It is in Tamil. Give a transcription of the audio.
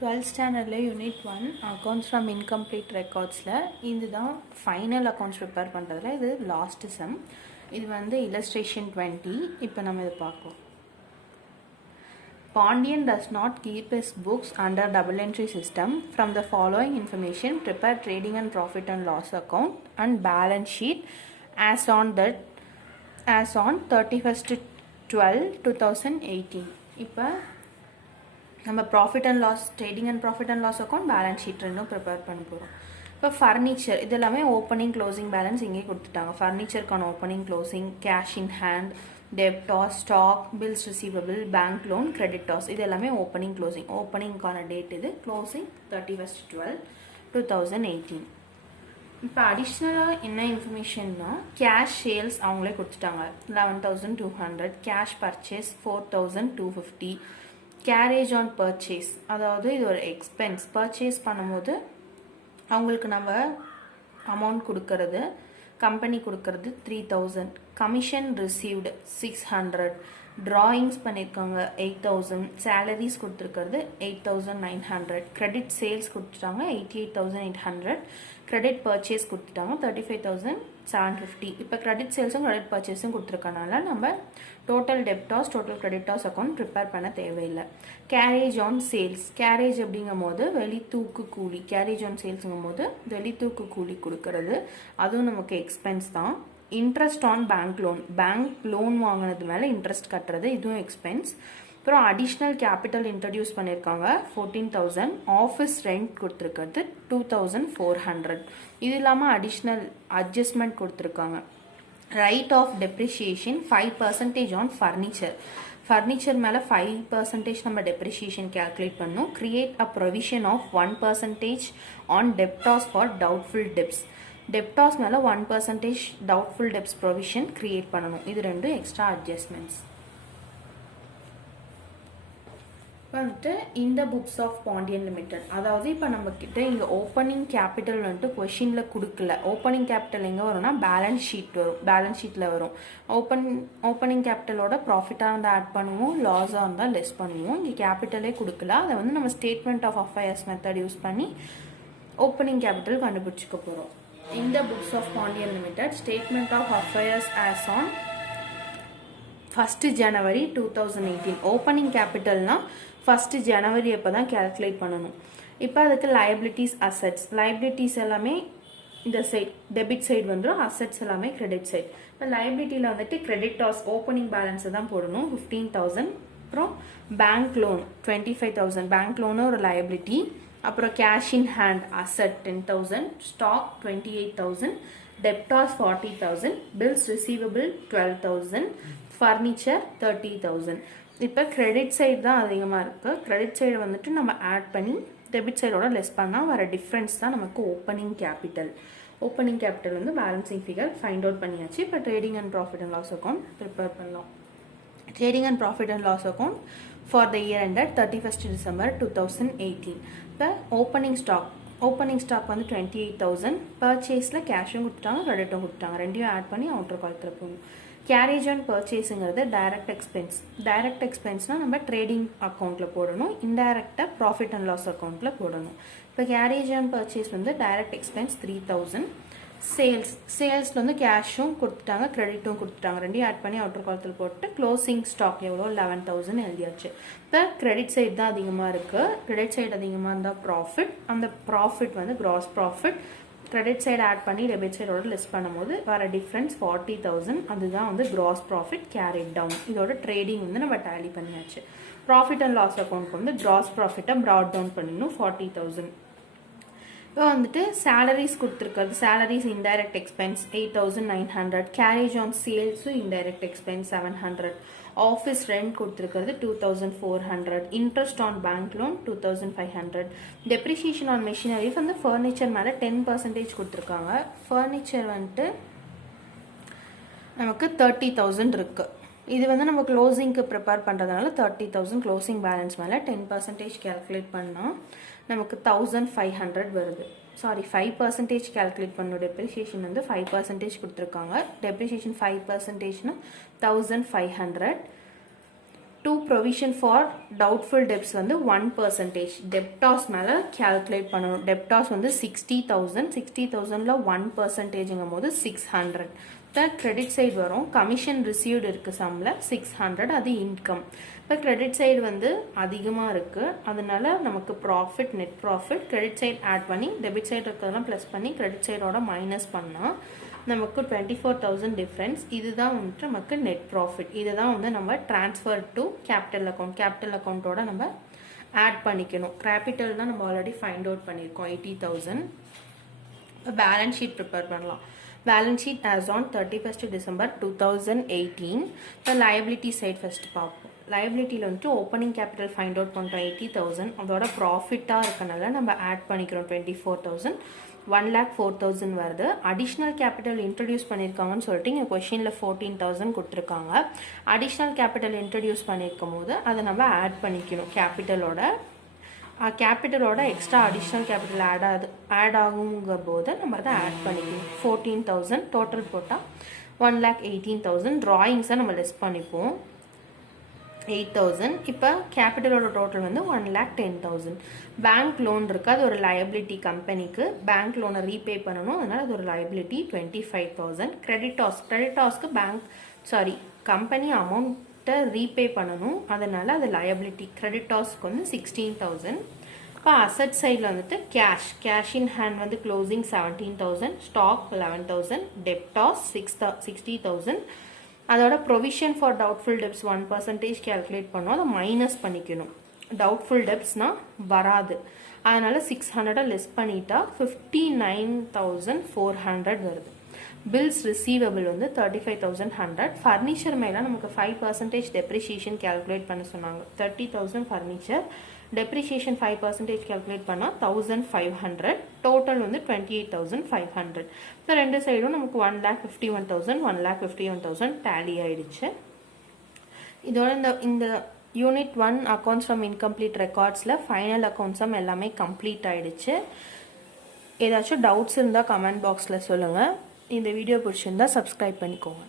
12th standard unit 1 accounts from incomplete records இதுதான் final accounts prepare பண்றதுல இது last sum. இது வந்து illustration 20. இப்போ நம்ம இத பார்ப்போம். Pandian does not keep his books under double entry system. From the following information, prepare trading and profit and loss account and balance sheet as on 31st 12/2018. இப்போ நம்ம profit and loss trading and profit and loss account balance sheet ரெண்டும் ப்ரிப்பேர் பண்ண போகிறோம். இப்போ ஃபர்னிச்சர் இது எல்லாமே ஓப்பனிங் க்ளோசிங் பேலன்ஸ் இங்கே கொடுத்துட்டாங்க. ஃபர்னிச்சருக்கான opening closing, cash in hand, debtors, stock, bills receivable, bank loan, creditors இது எல்லாமே ஓப்பனிங் க்ளோசிங். ஓப்பனிங்கான டேட் இது, க்ளோசிங் 31st 12/2018. இப்போ அடிஷ்னலாக என்ன இன்ஃபர்மேஷன்னா கேஷ் சேல்ஸ் அவங்களே கொடுத்துட்டாங்க 11,200, cash purchase 4,250, carriage on purchase அதாவது இது ஒரு எக்ஸ்பென்ஸ். பர்ச்சேஸ் பண்ணும்போது அவங்களுக்கு நம்ம அமௌண்ட் கொடுக்கறது, கம்பெனி கொடுக்கறது 3,000, கமிஷன் ரிசீவ்டு 600, ட்ராயிங்ஸ் பண்ணியிருக்காங்க 8,000, சேலரிஸ் கொடுத்துருக்கிறது 8,900, கிரெடிட் சேல்ஸ் கொடுத்துட்டாங்க 88,800, கிரெடிட் பர்ச்சேஸ் கொடுத்துட்டாங்க 35,750. இப்போ கிரெடிட் சேல்ஸும் கிரெடிட் பர்ச்சேஸும் கொடுத்துருக்கனால நம்ம total debtors total creditors account prepare பண்ண தேவையில்லை. கேரேஜ் ஆன் சேல்ஸ், கேரேஜ் அப்படிங்கும் போது வெளி தூக்கு கூலி, கேரேஜ் ஆன் சேல்ஸுங்கும் போது வெளி தூக்கு கூலி கொடுக்கறது, அதுவும் நமக்கு எக்ஸ்பென்ஸ் தான். Interest on bank loan, bank loan வாங்கினது மேலே இன்ட்ரெஸ்ட் கட்டுறது, இதுவும் எக்ஸ்பென்ஸ். அப்புறம் அடிஷ்னல் கேபிட்டல் இன்ட்ரடியூஸ் பண்ணியிருக்காங்க 14,000, ஆஃபீஸ் ரெண்ட் கொடுத்துருக்கிறது 2,400. இது இல்லாமல் அடிஷ்னல் அட்ஜஸ்ட்மெண்ட் கொடுத்துருக்காங்க. Write off depreciation 5% on furniture, furniture மேலே 5% நம்ம டெப்ரிஷியேஷன் கேல்குலேட் பண்ணணும். Create a provision of 1% on debtors for doubtful debts, debtors மேலே 1% டவுட்ஃபுல் டெப்ஸ் ப்ரொவிஷன் கிரியேட் பண்ணணும். இது ரெண்டும் எக்ஸ்ட்ரா அட்ஜஸ்ட்மெண்ட்ஸ். வந்துட்டு இந்த புக்ஸ் ஆஃப் பாண்டியன் லிமிடெட், அதாவது இப்போ நம்ம கிட்ட இங்கே ஓப்பனிங் கேபிட்டல் வந்துட்டு கொஷினில் கொடுக்கல. ஓப்பனிங் கேபிட்டல் எங்கே வரும்னா பேலன்ஸ் ஷீட் வரும், பேலன்ஸ் ஷீட்டில் வரும். ஓப்பனிங் கேபிட்டலோட ப்ராஃபிட்டாக இருந்தால் ஆட் பண்ணுவோம், லாஸாக இருந்தால் லெஸ் பண்ணுவோம். இங்கே கேபிட்டலே கொடுக்கல, அதை வந்து நம்ம statement of affairs method use பண்ணி ஓப்பனிங் கேபிட்டல் கண்டுபிடிச்சிக்க போகிறோம். இந்த books of Pandian limited statement of affairs as on 1st January 2018. Opening கேபிட்டல்னா 1st January அப்போ தான் கேல்குலேட் பண்ணணும். இப்போ அதுக்கு லயபிலிட்டிஸ், அசட்ஸ், லயபிலிட்டிஸ் எல்லாமே இந்த சைட் டெபிட் சைடு வந்துடும், அசட்ஸ் எல்லாமே கிரெடிட் சைடு. இப்போ லயபிலிட்டியில் வந்துட்டு கிரெடிட்டாஸ் ஓப்பனிங் பேலன்ஸை தான் போடணும் 15,000. அப்புறம் பேங்க் லோன் 25,000, பேங்க் லோனு ஒரு லயபிலிட்டி. அப்புறம் cash in hand asset 10,000, stock 28,000, debtors 40,000, bills receivable 12,000, furniture 30,000. இப்போ கிரெடிட் சைடு தான் அதிகமாக இருக்குது. கிரெடிட் சைடு வந்துட்டு நம்ம ஆட் பண்ணி டெபிட் சைடோட லெஸ் பண்ணால் வர டிஃப்ரென்ஸ் தான் நமக்கு ஓப்பனிங் கேபிட்டல். ஓப்பனிங் கேபிட்டல் வந்து பேலன்சிங் ஃபிகர் ஃபைண்ட் அவுட் பண்ணியாச்சு. இப்போ trading and profit and loss account prepare பண்ணலாம். Trading and profit and loss account for the year ended 31st December 2018. இப்போ ஓப்பனிங் ஸ்டாக் வந்து 28,000, பர்ச்சேஸில் கேஷும் கொடுத்துட்டாங்க கிரெடிட்டும் கொடுத்துட்டாங்க, ரெண்டையும் ஆட் பண்ணி அவுட்டர் காலத்தில் போகணும். கேரேஜ் ஆன் பர்ச்சேஸுங்கிறது டைரக்ட் எக்ஸ்பென்ஸ். டைரக்ட் எக்ஸ்பென்ஸ்னால் நம்ம ட்ரேடிங் அக்கௌண்ட்டில் போடணும், இன்டைரக்டாக ப்ராஃபிட் அண்ட் லாஸ் அக்கௌண்ட்டில் போடணும். இப்போ கேரேஜ் ஆன் பர்ச்சேஸ் வந்து டைரக்ட் எக்ஸ்பென்ஸ் 3,000. சேல்ஸில் வந்து கேஷும் கொடுத்துட்டாங்க கிரெடிட்டும் கொடுத்துட்டாங்க, ரெண்டையும் ஆட் பண்ணி அவுட்டர் காலத்தில் போட்டு க்ளோசிங் ஸ்டாக் எவ்வளோ 11,000 எழுதியாச்சு. இப்போ கிரெடிட் சைடு தான் அதிகமாக இருக்குது, கிரெடிட் சைடு அதிகமாக இருந்தால் ப்ராஃபிட், அந்த ப்ராஃபிட் வந்து gross profit. Credit side add பண்ணி டெபிட் சைடோட லெஸ் பண்ணும்போது வர டிஃப்ரென்ஸ் 40,000, அதுதான் வந்து கிராஸ் ப்ராஃபிட் கேரிட் டவுன். இதோட ட்ரேடிங் வந்து நம்ம டேலி பண்ணியாச்சு. ப்ராஃபிட் அண்ட் லாஸ் அக்கௌண்ட்க்கு வந்து கிராஸ் ப்ராஃபிட்டை ப்ராட் டவுன் பண்ணிடணும் 40,000. இப்போ வந்துட்டு சேலரிஸ் கொடுத்துருக்கிறது, salaries indirect expense 8,900, carriage on சேல்ஸும் இன்டைரக்ட் எக்ஸ்பென்ஸ் 700, ஆஃபீஸ் ரெண்ட் கொடுத்துருக்கிறது 2,400, interest on bank loan 2,500, depreciation on machineries வந்து ஃபர்னிச்சர் மேலே 10% கொடுத்துருக்காங்க. ஃபர்னிச்சர் வந்துட்டு நமக்கு 30,000 இருக்குது. இது வந்து நம்ம க்ளோசிங்க்கு ப்ரிப்பேர் பண்ணுறதுனால 30,000 க்ளோசிங் பேலன்ஸ் மேலே 10% கேல்குலேட் பண்ணால் நமக்கு 1,500 வருது. சாரி 5% கேல்குலேட் பண்ணணும். டெப்ரிஷியேஷன் வந்து 5% கொடுத்துருக்காங்க. டெப்ரிஷியேஷன் 5%னா 1,500. To provision for doubtful debts வந்து 1%. டெப்டாஸ் மேலே கேல்குலேட் பண்ணணும். டெப்டாஸ் வந்து 60,000. 60,000ல் 1%ங்கும் போது 600. கிரெடிட் சைடு வரும். கமிஷன் ரிசீவ்டு இருக்குது சம்மில் 600, அது இன்கம். இப்போ கிரெடிட் சைடு வந்து அதிகமாக இருக்குது, அதனால நமக்கு profit, net profit credit side add பண்ணி டெபிட் சைடு இருக்கிறதெல்லாம் ப்ளஸ் பண்ணி கிரெடிட் சைடோட மைனஸ் பண்ணால் நமக்கு 24,000 டிஃப்ரென்ஸ். இதுதான் வந்துட்டு நமக்கு நெட் ப்ராஃபிட். இதுதான் வந்து நம்ம transfer to capital account. Capital அக்கௌண்ட்டோட நம்ம ஆட் பண்ணிக்கணும். கேபிட்டல் தான் நம்ம ஆல்ரெடி ஃபைண்ட் அவுட் பண்ணியிருக்கோம் 80,000. பேலன்ஸ் ஷீட் ப்ரிப்பேர் பண்ணலாம். Balance sheet as on 31st December 2018. இப்போ லைபிலிட்டி சைட் ஃபஸ்ட்டு பார்ப்போம். லைபிலிட்டியில் வந்துட்டு ஓப்பனிங் கேபிட்டல் ஃபைண்ட் அவுட் பண்ணுறோம் 80,000. அதோட ப்ராஃபிட்டாக இருக்கனால நம்ம ஆட் பண்ணிக்கிறோம் 24,000. 1,04,000 வருது. அடிஷ்னல் கேபிட்டல் இன்ட்ரடியூஸ் பண்ணியிருக்காங்கன்னு சொல்லிட்டு இங்கே கொஷினில் 14,000 கொடுத்துருக்காங்க. அடிஷ்னல் கேபிட்டல் இன்ட்ரடியூஸ் பண்ணியிருக்கும் போது அதை நம்ம ஆட் பண்ணிக்கணும். கேபிட்டலோட எக்ஸ்ட்ரா அடிஷ்னல் கேபிட்டல் ஆட் ஆகுங்க போது நம்ம அதை ஆட் பண்ணிக்கணும். 14,000 டோட்டல் போட்டால் 1,18,000. ட்ராயிங்ஸை நம்ம லெஸ் பண்ணிப்போம் 8,000. இப்போ கேபிட்டலோட டோட்டல் வந்து 1,10,000. பேங்க் லோன் இருக்குது, அது ஒரு லயபிலிட்டி. கம்பெனிக்கு பேங்க் லோனை ரீபே பண்ணணும், அதனால் அது ஒரு லயபிலிட்டி 25,000. கிரெடிட்டாஸ்க்கு கம்பெனி அமௌண்ட்டை ரீபே பண்ணணும், அதனால் அது லயபிலிட்டி. கிரெடிட்டாஸ்க்கு வந்து 16,000. இப்போ அசட் சைடில் வந்துட்டு கேஷ் இன் ஹேண்ட் வந்து க்ளோசிங் 17,000, ஸ்டாக் 11,000, டெப்டாஸ் 60,000. அதோட provision for doubtful debts 1% calculate பண்ணோம், அதை மைனஸ் பண்ணிக்கணும். டவுட்ஃபுல் டெப்ஸ்னால் வராது, அதனால் 600 லெஸ் பண்ணிட்டா 59,400 வருது. பில்ஸ் ரிசீவபிள் வந்து 35,100. ஃபர்னிச்சர் மேலே நமக்கு 5% டெப்ரிசியேஷன் கேல்குலேட் பண்ண சொன்னாங்க. 30,000 ஃபர்னிச்சர், டெப்ரிசியேஷன் 5% கேல்குலேட் பண்ணால் 1,500. டோட்டல் வந்து 28,500. இப்போ ரெண்டு சைடும் நமக்கு 1,51,000 1,51,000 டேலி ஆயிடுச்சு. இதோட இந்த யூனிட் 1 அக்கௌண்ட்ஸ் ஃப்ரம் இன்கம்ப்ளீட் ரெக்கார்ட்ஸில் ஃபைனல் அக்கௌண்ட்ஸும் எல்லாமே கம்ப்ளீட் ஆயிடுச்சு. ஏதாச்சும் டவுட்ஸ் இருந்தால் கமெண்ட் பாக்ஸில் சொல்லுங்கள். இந்த வீடியோ பிடிச்சிருந்தா சப்ஸ்கிரைப் பண்ணிக்கோங்க.